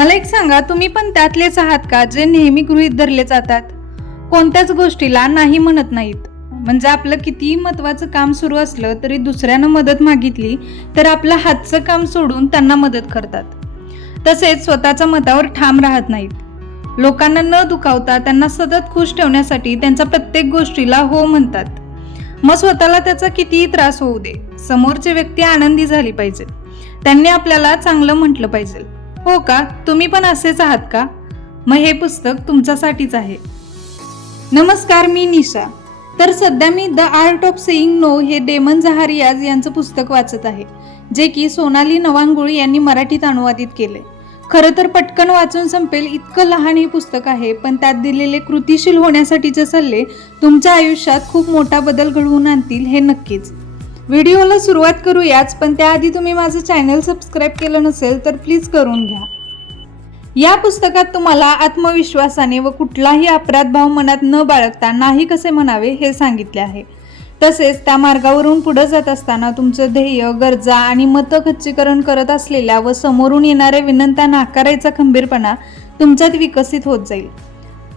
मला एक सांगा तुम्ही पण त्यातलेच आहात का जे नेहमी गृहीत धरले जातात? कोणत्याच गोष्टीला नाही म्हणत नाहीत. म्हणजे आपलं कितीही महत्वाचं काम सुरू असलं तरी दुसऱ्यानं मदत मागितली तर आपलं हातचं काम सोडून त्यांना मदत करतात. तसेच स्वतःच्या मतावर ठाम राहत नाहीत. लोकांना न दुखावता त्यांना सतत खुश ठेवण्यासाठी त्यांच्या प्रत्येक गोष्टीला हो म्हणतात. मग स्वतःला त्याचा कितीही त्रास होऊ दे. समोरची व्यक्ती आनंदी झाली पाहिजे. त्यांनी आपल्याला चांगलं म्हटलं पाहिजे. हो का? तुम्ही पण असेच आहात का? मग हे पुस्तक तुमच्यासाठीच आहे. नमस्कार मी निशा. तर सध्या मी the art of saying no हे डेमन जहारियाज यांचं पुस्तक वाचत आहे जे की सोनाली नवांगुळी यांनी मराठीत अनुवादित केले खरं तर पटकन वाचून संपेल इतकं लहान हे पुस्तक आहे पण त्यात दिलेले कृतिशील होण्यासाठीचे सल्ले तुमच्या आयुष्यात खूप मोठा बदल घडवून आणतील हे नक्कीच. व्हिडिओला सुरुवात करूयाच पण त्याआधी तुम्ही माझं चॅनल सबस्क्राईब केलं नसेल तर प्लीज करून घ्या. या पुस्तकात तुम्हाला आत्मविश्वासाने व कुठलाही अपराध भाव मनात न बाळगता नाही कसे म्हणावे हे सांगितले आहे. तसेच त्या मार्गावरून पुढे जात असताना तुमचं ध्येय गरजा आणि मतं खच्चीकरण करत असलेल्या व समोरून येणाऱ्या विनंत्या नाकारायचा खंबीरपणा तुमच्यात विकसित होत जाईल.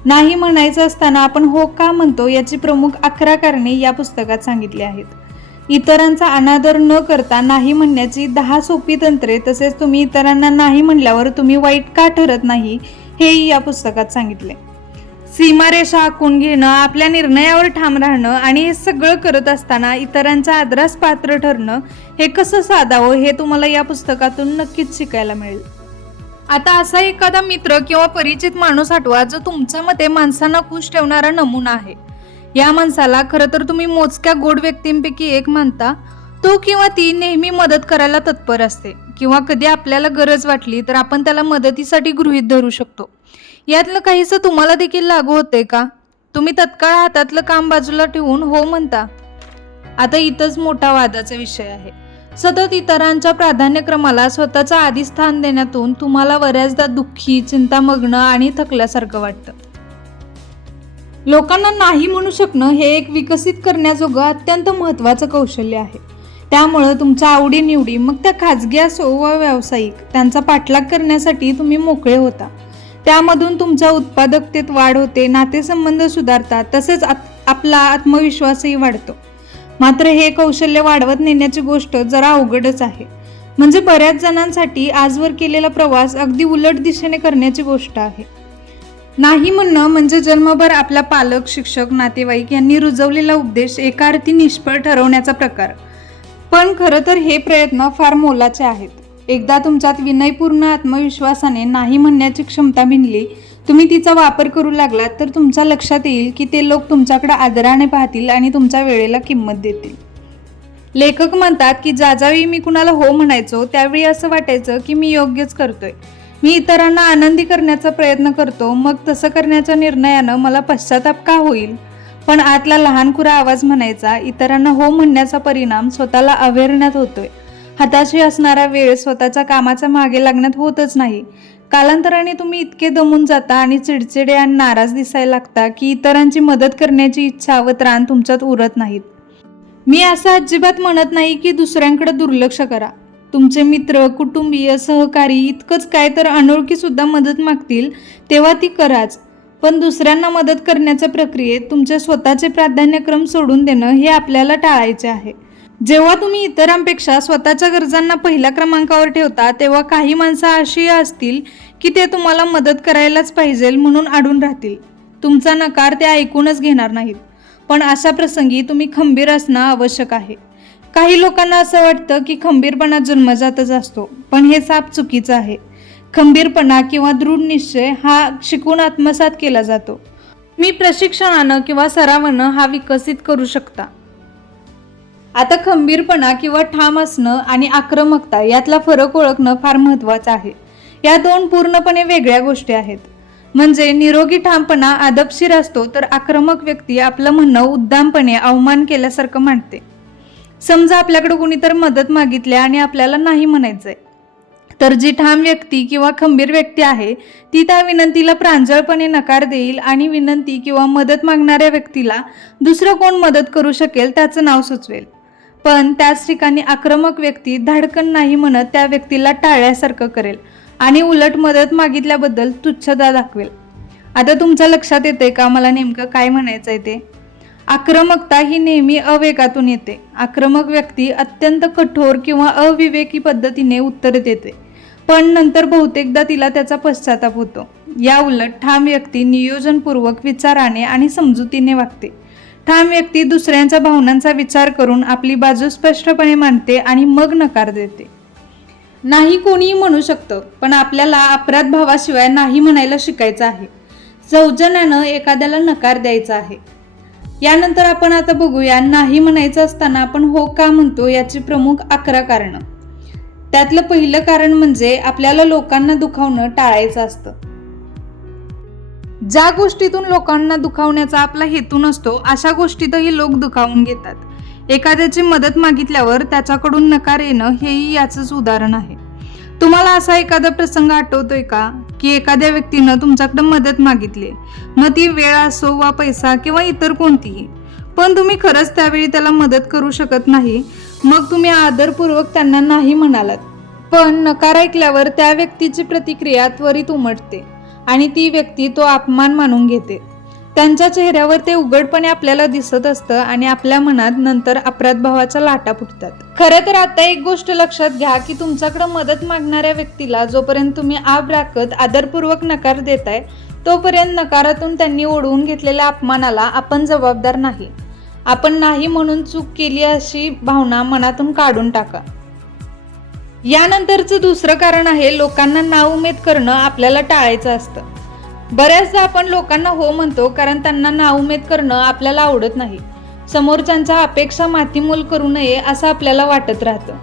नाही म्हणायचं असताना आपण हो का म्हणतो याची प्रमुख अकरा कारणे या पुस्तकात सांगितली आहेत. इतरांचा अनादर न करता नाही म्हणण्याची दहा सोपी तंत्रे तसेच तुम्ही इतरांना नाही म्हणल्यावर तुम्ही वाईट का ठरत नाही हेही या पुस्तकात सांगितले. सीमारेषा आखून घेणं आपल्या निर्णयावर ठाम राहणं आणि हे सगळं करत असताना इतरांच्या आदरास पात्र ठरणं हे कसं साधावं हे तुम्हाला या पुस्तकातून नक्कीच शिकायला मिळेल. आता असा एखादा मित्र किंवा परिचित माणूस आठवा जो तुमच्या मते माणसांना खुश ठेवणारा नमुना आहे. या माणसाला खरं तर तुम्ही मोजक्या गोड व्यक्तींपैकी एक मानता तो किंवा ती नेहमी मदत करायला तत्पर असते. किंवा कधी आपल्याला गरज वाटली तर आपण त्याला मदतीसाठी गृहीत धरू शकतो. यातलं काहीसं तुम्हाला देखील लागू होते का? तुम्ही तत्काळ हातातलं काम बाजूला ठेवून हो म्हणता. आता इथंच मोठा वादाचा विषय आहे. सतत इतरांच्या प्राधान्यक्रमाला स्वतःचं आधी स्थान देण्यातून तुम्हाला बऱ्याचदा दुःखी चिंतामग्न आणि थकल्यासारखं वाटतं. लोकांना नाही म्हणू शकणं हे एक विकसित करण्याजोगं अत्यंत महत्त्वाचं कौशल्य आहे. त्यामुळं तुमच्या आवडीनिवडी मग त्या खाजगी असो व व्यावसायिक त्यांचा पाठलाग करण्यासाठी तुम्ही मोकळे होता. त्यामधून तुमच्या उत्पादकतेत वाढ होते नातेसंबंध सुधारतात तसेच आपला आत्मविश्वासही वाढतो. मात्र हे कौशल्य वाढवत नेण्याची गोष्ट जरा अवघडच आहे. म्हणजे बऱ्याच जणांसाठी आजवर केलेला प्रवास अगदी उलट दिशेने करण्याची गोष्ट आहे. नाही म्हणणं म्हणजे जन्मभर आपला पालक शिक्षक नातेवाईक यांनी रुजवलेला उपदेश एका अर्थी निष्फळ ठरवण्याचा प्रकार. पण खरं तर हे प्रयत्न फार मोलाचे आहेत. एकदा तुमच्यात विनयपूर्ण आत्मविश्वासाने नाही म्हणण्याची क्षमता भिनली तुम्ही तिचा वापर करू लागलात तर तुमच्या लक्षात येईल की ते लोक तुमच्याकडे आदराने पाहतील आणि तुमच्या वेळेला किंमत देतील. लेखक म्हणतात की ज्या ज्यावेळी मी कुणाला हो म्हणायचो त्यावेळी असं वाटायचं की मी योग्यच करतोय. मी इतरांना आनंदी करण्याचा प्रयत्न करतो मग तसं करण्याच्या निर्णयानं मला पश्चाताप का होईल? पण आतला लहानकुरा आवाज म्हणायचा इतरांना हो म्हणण्याचा परिणाम स्वतःला अवेरण्यात होतोय. हाताशी असणारा वेळ स्वतःच्या कामाच्या मागे लागण्यात होतच नाही. कालांतराने तुम्ही इतके दमून जाता आणि चिडचिडे आणि नाराज दिसायला लागता की इतरांची मदत करण्याची इच्छा व त्राण तुमच्यात उरत नाहीत. मी असं अजिबात म्हणत नाही की दुसऱ्यांकडे दुर्लक्ष करा. तुमचे मित्र कुटुंबीय सहकारी इतकंच काय तर अनोळखीसुद्धा मदत मागतील तेव्हा ती कराच. पण दुसऱ्यांना मदत करण्याच्या प्रक्रियेत तुमचे स्वतःचे प्राधान्यक्रम सोडून देणं हे आपल्याला टाळायचे आहे. जेव्हा तुम्ही इतरांपेक्षा स्वतःच्या गरजांना पहिल्या क्रमांकावर ठेवता तेव्हा काही माणसं अशी असतील की ते तुम्हाला मदत करायलाच पाहिजे म्हणून आढून राहतील. तुमचा नकार ते ऐकूनच घेणार नाहीत. पण अशा प्रसंगी तुम्ही खंबीर असणं आवश्यक आहे. काही लोकांना असं वाटतं की खंबीरपणा जन्मजातच असतो पण हे साप चुकीचं आहे. खंबीरपणा किंवा दृढ निश्चय हा शिकून आत्मसात केला जातो. मी प्रशिक्षणानं किंवा सरावानं हा विकसित करू शकता. आता खंबीरपणा किंवा ठाम असणं आणि आक्रमकता यातला फरक ओळखणं फार महत्त्वाचं आहे. या दोन पूर्णपणे वेगळ्या गोष्टी आहेत. म्हणजे निरोगी ठामपणा आदबशीर असतो तर आक्रमक व्यक्ती आपलं म्हणणं उद्दामपणे अवमान केल्यासारखं मांडते. समजा आपल्याकडे कोणीतरी मदत मागितली आणि आपल्याला नाही म्हणायचंय. तर जी ठाम व्यक्ती किंवा खंबीर व्यक्ती आहे ती त्या विनंतीला प्रांजळपणे नकार देईल आणि विनंती किंवा मदत मागणाऱ्या व्यक्तीला दुसरं कोण मदत करू शकेल त्याचं नाव सुचवेल. पण त्याच ठिकाणी आक्रमक व्यक्ती धाडकन नाही म्हणत त्या व्यक्तीला टाळल्यासारखं करेल आणि उलट मदत मागितल्याबद्दल तुच्छता दाखवेल. आता तुमच्या लक्षात येते का? मला नेमकं काय म्हणायचं आहे ते? आक्रमकता ही नेहमी अवेगातून येते. आक्रमक व्यक्ती अत्यंत कठोर किंवा अविवेकी पद्धतीने उत्तर देते. पण नंतर बहुतेकदा तिला त्याचा पश्चाताप होतो. या उलट ठाम व्यक्ती नियोजनपूर्वक विचाराने आणि समजुतीने वागते. ठाम व्यक्ती दुसऱ्यांच्या भावनांचा विचार करून आपली बाजू स्पष्टपणे मांडते आणि मग नकार देते. नाही कोणीही म्हणू शकतं पण आपल्याला अपराध भावाशिवाय नाही म्हणायला शिकायचं आहे. सौजन्यानं एखाद्याला नकार द्यायचा आहे. यानंतर आपण आता बघूया नाही म्हणायचं असताना आपण हो का म्हणतो याची प्रमुख अकरा कारणं. त्यातलं पहिलं कारण म्हणजे आपल्याला लोकांना दुखावणं टाळायचं असतं. ज्या गोष्टीतून लोकांना दुखावण्याचा आपला हेतू नसतो अशा गोष्टीतही लोक दुखावून घेतात. एखाद्याची मदत मागितल्यावर त्याच्याकडून नकार येणं हेही याचंच उदाहरण आहे. तुम्हाला असा एखादा प्रसंग आठवतोय का? की एखाद्या व्यक्तीनं तुमच्याकडे मदत मागितली. मग ती वेळ असो वा पैसा किंवा इतर कोणतीही. पण तुम्ही खरंच त्यावेळी त्याला मदत करू शकत नाही. मग तुम्ही आदरपूर्वक त्यांना नाही म्हणालात. पण नकार ऐकल्यावर त्या व्यक्तीची प्रतिक्रिया त्वरित उमटते आणि ती व्यक्ती तो अपमान मानून घेते. त्यांच्या चेहऱ्यावर ते उघडपणे आपल्याला दिसत असतं आणि आपल्या मनात नंतर अपराधभावाच्या लाटा फुटतात. खरं तर आता एक गोष्ट लक्षात घ्या की तुमच्याकडे मदत मागणाऱ्या व्यक्तीला जोपर्यंत तुम्ही आब राखत आदरपूर्वक नकार देताय तोपर्यंत नकारातून त्यांनी ओढवून घेतलेल्या अपमानाला आपण जबाबदार नाही. आपण नाही म्हणून चूक केली अशी भावना मनातून काढून टाका. यानंतरचं दुसरं कारण आहे लोकांना नाउमेद करणं आपल्याला टाळायचं असतं. बऱ्याचदा आपण लोकांना हो म्हणतो कारण त्यांना नाउमेद करणं आपल्याला आवडत नाही. समोरच्यांचा अपेक्षा मातीमोल करू नये असं आपल्याला वाटत राहतं.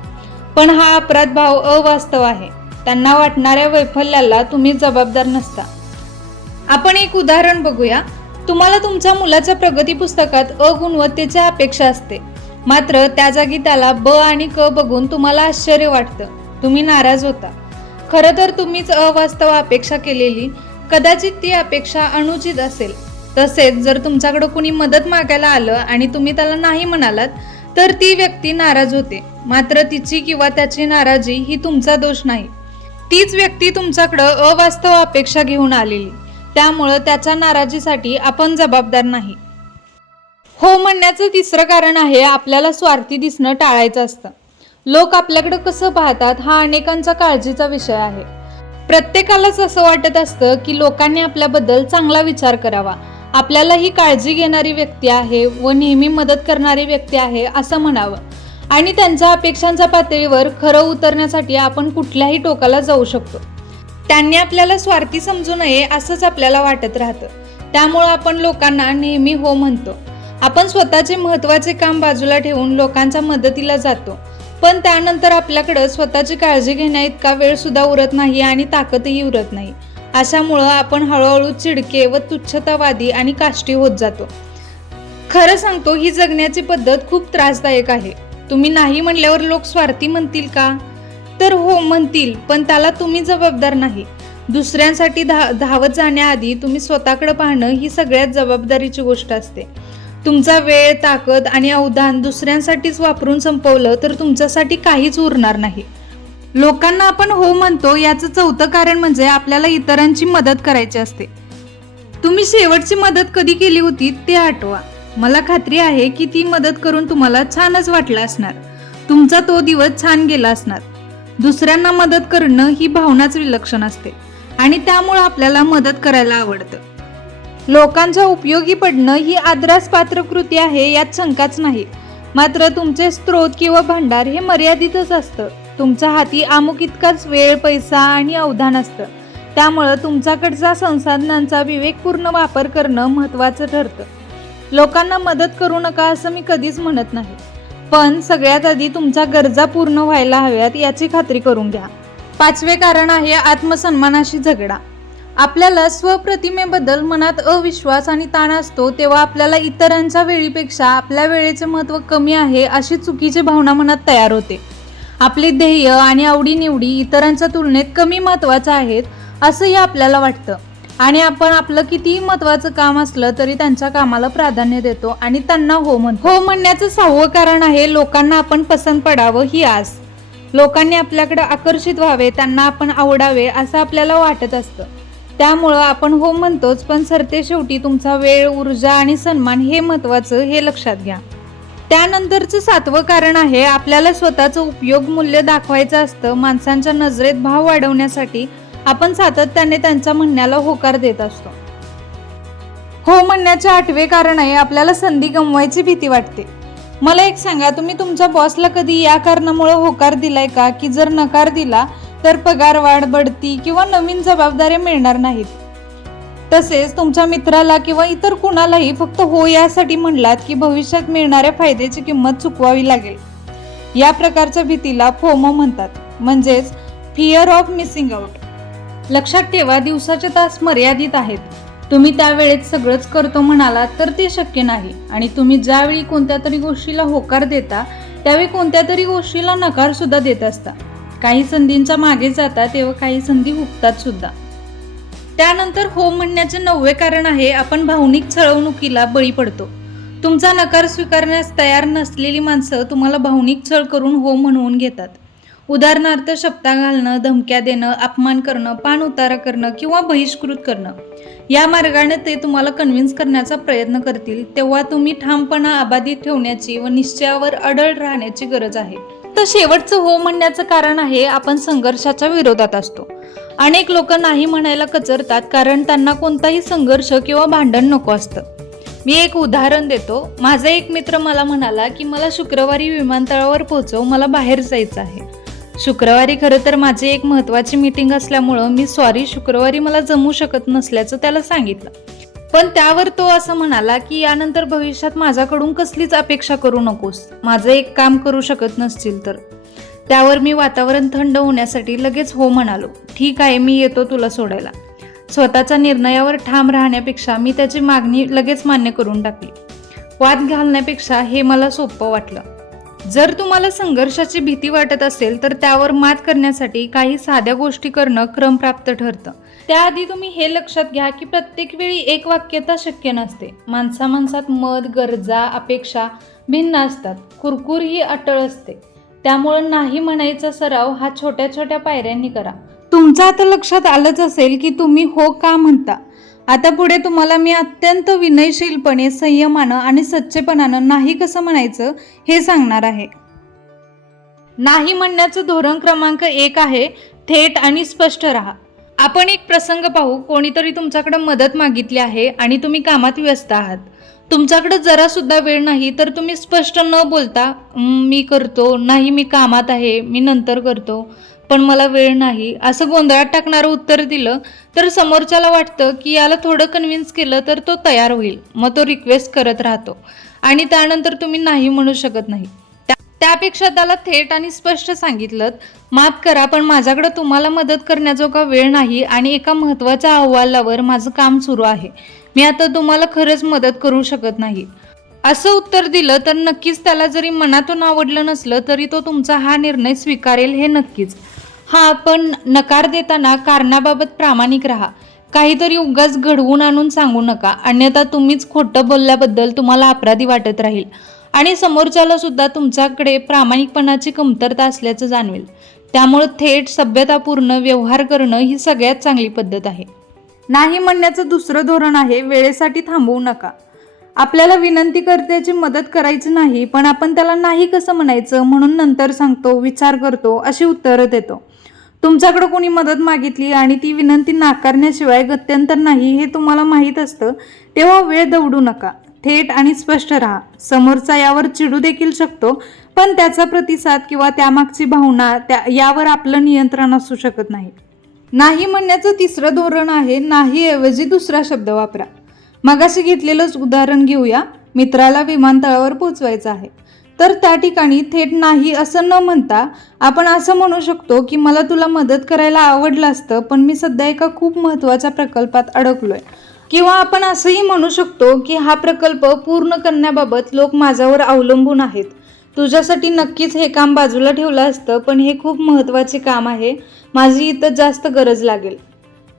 पण हा अपराध भाव अवास्तव आहे. त्यांना वाटणाऱ्या वैफल्याला तुम्ही जबाबदार नसता. आपण एक उदाहरण बघूया. तुम्हाला तुमच्या मुलाच्या प्रगती पुस्तकात अगुणवत्तेची अपेक्षा असते. मात्र त्या जागी त्याला ब आणि क बघून तुम्हाला आश्चर्य वाटतं. तुम्ही नाराज होता. खरं तर तुम्हीच अवास्तव अपेक्षा केलेली कदाचित ती अपेक्षा अनुचित असेल. तसेच जर तुमच्याकडं कुणी मदत मागायला आलं आणि तुम्ही त्याला नाही म्हणालात तर ती व्यक्ती नाराज होते. मात्र तिची किंवा त्याची नाराजी ही तुमचा दोष नाही. तीच व्यक्ती तुमच्याकडं अवास्तव अपेक्षा घेऊन आलेली. त्यामुळं त्याच्या नाराजीसाठी आपण जबाबदार नाही. हो म्हणण्याचं तिसरं कारण आहे आपल्याला स्वार्थी दिसणं टाळायचं असतं. लोक आपल्याकडं कसं पाहतात हा अनेकांचा काळजीचा विषय आहे. प्रत्येकालाच असं वाटत असतं की लोकांनी आपल्याबद्दल चांगला विचार करावा. आपल्याला ही काळजी घेणारी व्यक्ती आहे व नेहमी मदत करणारी व्यक्ती आहे असं म्हणावं. आणि त्यांच्या अपेक्षांच्या पातळीवर खरं उतरण्यासाठी आपण कुठल्याही टोकाला जाऊ शकतो. त्यांनी आपल्याला स्वार्थी समजू नये असंच आपल्याला वाटत राहतं. त्यामुळं आपण लोकांना नेहमी हो म्हणतो. आपण स्वतःचे महत्त्वाचे काम बाजूला ठेवून लोकांच्या मदतीला जातो. पण त्यानंतर आपल्याकडं स्वतःची काळजी घेण्या इतका वेळ सुद्धा उरत नाही आणि ताकदही उरत नाही. अशामुळं आपण हळूहळू चिडके व तुच्छतावादी आणि काष्टी होत जातो. खरं सांगतो ही जगण्याची पद्धत खूप त्रासदायक आहे. तुम्ही नाही म्हणल्यावर लोक स्वार्थी म्हणतील का? तर हो म्हणतील पण त्याला तुम्ही जबाबदार नाही. दुसऱ्यांसाठी धा धावत जाण्याआधी तुम्ही स्वतःकडे पाहणं ही सगळ्यात जबाबदारीची गोष्ट असते. तुमचा वेळ ताकद आणि अवधान दुसऱ्यांसाठीच वापरून संपवलं तर तुमच्यासाठी काहीच उरणार नाही. लोकांना आपण हो म्हणतो याचं चौथं कारण म्हणजे आपल्याला इतरांची मदत करायची असते. तुम्ही शेवटची मदत कधी केली होती ते आठवा. मला खात्री आहे की ती मदत करून तुम्हाला छानच वाटलं असणार. तुमचा तो दिवस छान गेला असणार. दुसऱ्यांना मदत करणं ही भावनाच विलक्षण असते आणि त्यामुळं आपल्याला मदत करायला आवडतं. लोकांच्या उपयोगी पडणं ही आदरास पात्र कृती आहे यात शंकाच नाही. मात्र तुमचे स्त्रोत किंवा भांडार हे मर्यादितच असतं. तुमच्या हाती अमुक इतकाच वेळ पैसा आणि अवधान असतं. त्यामुळं तुमच्याकडचा संसाधनांचा विवेकपूर्ण वापर करणं महत्त्वाचं ठरतं. लोकांना मदत करू नका असं मी कधीच म्हणत नाही. पण सगळ्यात आधी तुमच्या गरजा पूर्ण व्हायला हव्यात याची खात्री करून घ्या. पाचवे कारण आहे आत्मसन्मानाशी झगडा. आपल्याला स्वप्रतिमेबद्दल मनात अविश्वास आणि ताण असतो तेव्हा आपल्याला इतरांच्या वेळीपेक्षा आपल्या वेळेचे महत्त्व कमी आहे अशी चुकीची भावना मनात तयार होते. आपले ध्येय आणि आवडीनिवडी इतरांच्या तुलनेत कमी महत्त्वाचं आहेत असंही आपल्याला वाटतं. आणि आपण आपलं कितीही महत्त्वाचं काम असलं तरी त्यांच्या कामाला प्राधान्य देतो आणि त्यांना हो म्हण हो म्हणण्याचं सहावं कारण आहे लोकांना आपण पसंत पडावं ही आस. लोकांनी आपल्याकडे आकर्षित व्हावे त्यांना आपण आवडावे असं आपल्याला वाटत असतं. त्यामुळं आपण हो म्हणतोच पण सरते शेवटी तुमचा वेळ ऊर्जा आणि सन्मान हे महत्त्वाचं हे लक्षात घ्या. त्यानंतरचं सातवं कारण आहे आपल्याला स्वतःचं उपयोग मूल्य दाखवायचं असतं. माणसांच्या नजरेत भाव वाढवण्यासाठी आपण सातत्याने त्यांच्या म्हणण्याला होकार देत असतो. हो म्हणण्याचे आठवे कारण आहे आपल्याला संधी गमवायची भीती वाटते. मला एक सांगा तुम्ही तुमच्या बॉसला कधी या कारणामुळे होकार दिलाय का? की जर नकार दिला तर पगार वाढ बढती किंवा नवीन जबाबदाऱ्या मिळणार नाहीत. तसेच तुमच्या मित्राला किंवा इतर कुणालाही फक्त हो यासाठी म्हणलात की भविष्यात मिळणाऱ्या फायद्याची किंमत चुकवावी लागेल. या प्रकारच्या भीतीला फोमो म्हणतात. म्हणजेच फिअर ऑफ मिसिंग आउट लक्षात ठेवा दिवसाचे तास मर्यादित आहेत. तुम्ही त्यावेळेत सगळंच करतो म्हणालात तर ते शक्य नाही. आणि तुम्ही ज्यावेळी कोणत्या तरी गोष्टीला होकार देता त्यावेळी कोणत्या तरी गोष्टीला नकार सुद्धा देत असता. काही संधींच्या मागे जातात तेव्हा काही संधी हुकतात सुद्धा. त्यानंतर हो म्हणण्याचे नववे कारण आहे आपण भावनिक छळवणुकीला बळी पडतो. तुमचा नकार स्वीकारण्यास तयार नसलेली माणसं तुम्हाला भावनिक छळ करून हो म्हणवून घेतात. उदाहरणार्थ शब्दा घालणं धमक्या देणं अपमान करणं पान उतारा करणं किंवा बहिष्कृत करणं या मार्गाने ते तुम्हाला कन्व्हिन्स करण्याचा प्रयत्न करतील तेव्हा तुम्ही ठामपणा अबाधित ठेवण्याची व निश्चयावर अडळ राहण्याची गरज आहे. तर शेवटचं हो म्हणण्याचं कारण आहे आपण संघर्षाच्या विरोधात असतो. अनेक लोक नाही म्हणायला कचरतात कारण त्यांना कोणताही संघर्ष किंवा भांडण नको असतं. मी एक उदाहरण देतो. माझा एक मित्र मला म्हणाला की मला शुक्रवारी विमानतळावर पोहोचव मला बाहेर जायचं आहे. शुक्रवारी खरं तर माझी एक महत्त्वाची मीटिंग असल्यामुळं मी सॉरी शुक्रवारी मला जमू शकत नसल्याचं त्याला सांगितलं. पण त्यावर तो असं म्हणाला की यानंतर भविष्यात माझ्याकडून कसलीच अपेक्षा करू नकोस. माझं एक काम करू शकत नसतील तर. त्यावर मी वातावरण थंड होण्यासाठी लगेच हो म्हणालो. ठीक आहे मी येतो तुला सोडायला. स्वतःच्या निर्णयावर ठाम राहण्यापेक्षा मी त्याची मागणी लगेच मान्य करून टाकली. वाद घालण्यापेक्षा हे मला सोपं वाटलं. जर तुम्हाला संघर्षाची भीती वाटत असेल तर त्यावर मात करण्यासाठी काही साध्या गोष्टी करणं क्रमप्राप्त ठरतं. त्याआधी तुम्ही हे लक्षात घ्या की प्रत्येक वेळी एक वाक्यता शक्य नसते. माणसा माणसात मत गरजा अपेक्षा भिन्न असतात. कुरकुर ही अटळ असते. त्यामुळं नाही म्हणायचा सराव हा छोट्या छोट्या पायऱ्यांनी करा. तुमचं आता लक्षात आलंच असेल की तुम्ही हो का म्हणता? आता पुढे तुम्हाला मी अत्यंत विनयशीलपणे संयमानं आणि सच्चेपणानं नाही कसं म्हणायचं हे सांगणार आहे. नाही म्हणण्याचं धोरण क्रमांक एक आहे थेट आणि स्पष्ट राहा. आपण एक प्रसंग पाहू कोणीतरी तुमच्याकडे मदत मागितली आहे आणि तुम्ही कामात व्यस्त आहात. तुमच्याकडे जरा सुद्धा वेळ नाही तर तुम्ही स्पष्ट न बोलता मी करतो नाही मी कामात आहे मी नंतर करतो. पण मला वेळ नाही. असं गोंधळात टाकणारं उत्तर दिलं तर समोरच्याला वाटतं की याला थोडं कन्व्हिन्स केलं तर तो तयार होईल. मग तो रिक्वेस्ट करत राहतो. आणि त्यानंतर तुम्ही नाही म्हणू शकत नाही. त्यापेक्षा त्याला थेट आणि स्पष्ट सांगितलं माफ करा पण माझ्याकडे तुम्हाला मदत करण्याजोगा वेळ नाही आणि एका महत्त्वाच्या अहवालावर माझं काम सुरू आहे. मी आता तुम्हाला खरंच मदत करू शकत नाही. असं उत्तर दिलं तर नक्कीच त्याला जरी मनातून आवडलं नसलं तरी तो तुमचा हा निर्णय स्वीकारेल हे नक्कीच. हा पण नकार देताना कारणाबाबत प्रामाणिक राहा. काहीतरी उगाच घडवून आणून सांगू नका. अन्यथा तुम्हीच खोटं बोलल्याबद्दल तुम्हाला अपराधी वाटत राहील. आणि समोरच्याला सुद्धा तुमच्याकडे प्रामाणिकपणाची कमतरता असल्याचं जाणवेल. त्यामुळे थेट सभ्यतापूर्ण व्यवहार करणं ही सगळ्यात चांगली पद्धत आहे. नाही म्हणण्याचं दुसरं धोरण आहे वेळेसाठी थांबवू नका. आपल्याला विनंती करत्याची मदत करायची नाही पण आपण त्याला नाही कसं म्हणायचं म्हणून नंतर सांगतो विचार करतो अशी उत्तरं देतो. तुमच्याकडं कोणी मदत मागितली आणि ती विनंती नाकारण्याशिवाय गत्यंतर नाही हे तुम्हाला माहीत असतं तेव्हा वेळ दवडू नका. थेट आणि स्पष्ट राहा. समोरचा यावर चिडू देखील शकतो पण त्याचा प्रतिसाद किंवा त्यामागची भावना त्या यावर आपलं नियंत्रण असू शकत नाही. नाही म्हणण्याचं तिसरं धोरण आहे नाही ऐवजी दुसरा शब्द वापरा. मागाशी घेतलेलंच उदाहरण घेऊया. मित्राला विमानतळावर पोचवायचं आहे. तर त्या ठिकाणी थेट नाही असं न म्हणता आपण असं म्हणू शकतो की मला तुला मदत करायला आवडलं असतं पण मी सध्या एका खूप महत्त्वाच्या प्रकल्पात अडकलोय. किंवा आपण असंही म्हणू शकतो की हा प्रकल्प पूर्ण करण्याबाबत लोक माझ्यावर अवलंबून आहेत. तुझ्यासाठी नक्कीच हे काम बाजूला ठेवलं असतं पण हे खूप महत्त्वाचे काम आहे. माझी इथं जास्त गरज लागेल.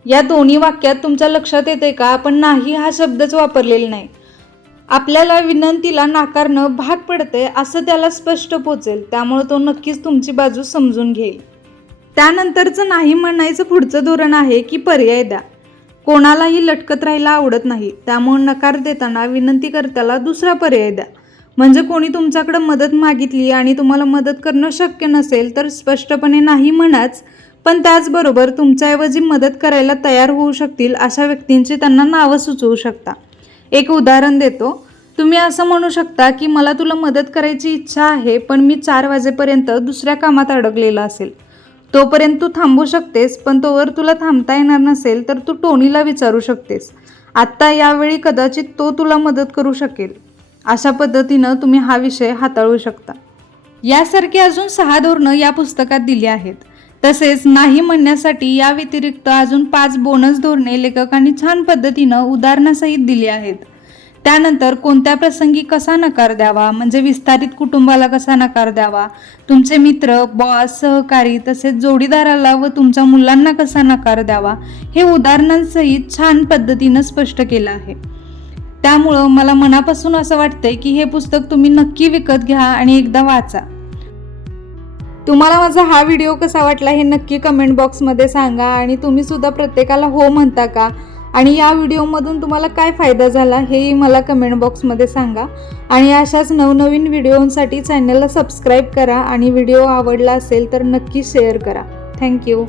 या दोन्ही वाक्यात तुमच्या लक्षात येते का? आपण नाही हा शब्दच वापरलेला नाही. आपल्याला विनंतीला नाकारणं भाग पडते असं त्याला स्पष्ट पोचेल. त्यामुळे तो नक्कीच तुमची बाजू समजून घेईल. त्यानंतरचं नाही म्हणायचं पुढचं धोरण आहे की पर्याय द्या. कोणालाही लटकत राहायला आवडत नाही. त्यामुळे नकार देताना विनंतीकर्त्याला दुसरा पर्याय द्या. म्हणजे कोणी तुमच्याकडं मदत मागितली आणि तुम्हाला मदत करणं शक्य नसेल तर स्पष्टपणे नाही म्हणाच. पण त्याचबरोबर तुमच्याऐवजी मदत करायला तयार होऊ शकतील अशा व्यक्तींची त्यांना नावं सुचवू शकता. एक उदाहरण देतो. तुम्ही असं म्हणू शकता की मला तुला मदत करायची इच्छा आहे पण मी चार वाजेपर्यंत दुसऱ्या कामात अडकलेला असेल. तोपर्यंत तू थांबू शकतेस पण तोवर तुला थांबता येणार नसेल तर तू टोनीला विचारू शकतेस. आत्ता यावेळी कदाचित तो तुला मदत करू शकेल. अशा पद्धतीनं तुम्ही हा विषय हाताळू शकता. यासारखी अजून सहा धोरणं या पुस्तकात दिली आहेत. तसेच नाही म्हणण्यासाठी या व्यतिरिक्त अजून पाच बोनस धोरणे लेखकांनी छान पद्धतीनं उदाहरणासहित दिली आहेत. त्यानंतर कोणत्या प्रसंगी कसा नकार द्यावा? म्हणजे विस्तारित कुटुंबाला कसा नकार द्यावा? तुमचे मित्र बॉस सहकारी तसेच जोडीदाराला व तुमच्या मुलांना कसा नकार द्यावा? हे उदाहरणांसहित छान पद्धतीनं स्पष्ट केलं आहे. त्यामुळं मला मनापासून असं वाटतंय की हे पुस्तक तुम्ही नक्की विकत घ्या आणि एकदा वाचा. तुम्हाला माझा हा व्हिडिओ कसा वाटला हे नक्की कमेंट बॉक्समध्ये सांगा आणि तुम्ही सुद्धा प्रत्येकाला हो म्हणता का? आणि या व्हिडिओमधून तुम्हाला काय फायदा झाला हेही मला कमेंट बॉक्समध्ये सांगा. आणि अशाच नवनवीन व्हिडिओंसाठी चॅनलला सबस्क्राईब करा आणि व्हिडिओ आवडला असेल तर नक्की शेअर करा. थँक्यू